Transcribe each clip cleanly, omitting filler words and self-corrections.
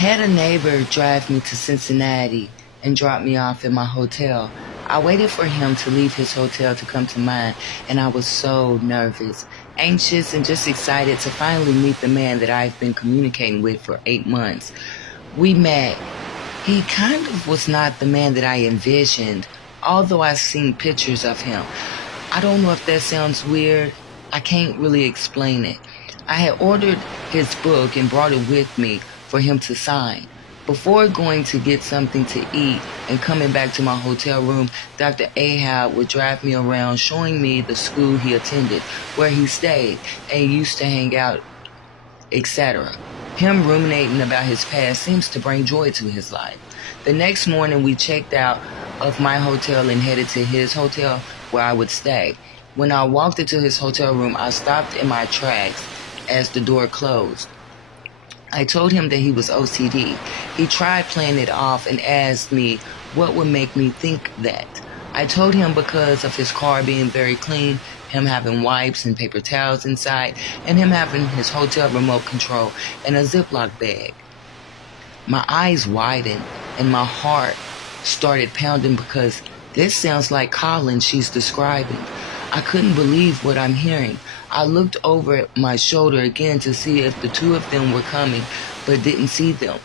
had a neighbor drive me to Cincinnati and drop me off at my hotel. I waited for him to leave his hotel to come to mine, and I was so nervous, anxious, and just excited to finally meet the man that I've been communicating with for 8 months. We met. He kind of was not the man that I envisioned, although I've seen pictures of him. I don't know if that sounds weird. I can't really explain it. I had ordered his book and brought it with me for him to sign. Before going to get something to eat and coming back to my hotel room, Dr. Ahab would drive me around showing me the school he attended, where he stayed and used to hang out, etc. Him ruminating about his past seems to bring joy to his life. The next morning, we checked out of my hotel and headed to his hotel where I would stay. When I walked into his hotel room, I stopped in my tracks as the door closed. I told him that he was OCD. He tried playing it off and asked me what would make me think that. I told him because of his car being very clean, him having wipes and paper towels inside, and him having his hotel remote control and a Ziploc bag. My eyes widened and my heart started pounding because this sounds like Colin she's describing. I couldn't believe what I'm hearing. I looked over my shoulder again to see if the two of them were coming, but didn't see them.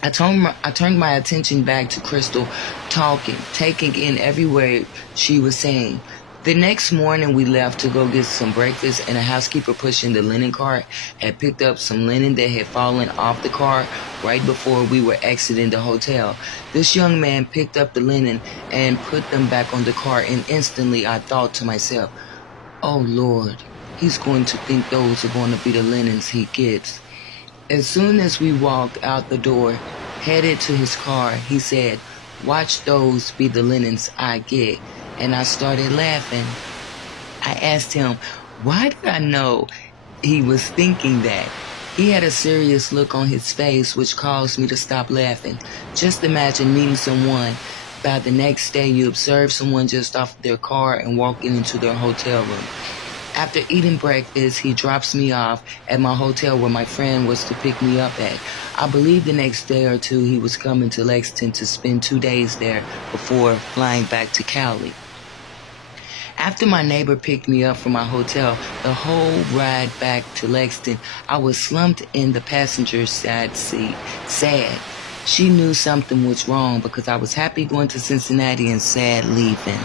I turned my attention back to Crystal talking, taking in every word she was saying. The next morning we left to go get some breakfast, and a housekeeper pushing the linen cart had picked up some linen that had fallen off the car right before we were exiting the hotel. This young man picked up the linen and put them back on the cart, and instantly I thought to myself, oh Lord, he's going to think those are going to be the linens he gets. As soon as we walked out the door, headed to his car, he said, watch those be the linens I get. And I started laughing. I asked him, why did I know he was thinking that? He had a serious look on his face, which caused me to stop laughing. Just imagine meeting someone. By the next day, you observe someone just off their car and walking into their hotel room. After eating breakfast, he drops me off at my hotel where my friend was to pick me up at. I believe the next day or two he was coming to Lexington to spend 2 days there before flying back to Cali. After my neighbor picked me up from my hotel, the whole ride back to Lexington, I was slumped in the passenger side seat, sad. She knew something was wrong because I was happy going to Cincinnati and sad leaving.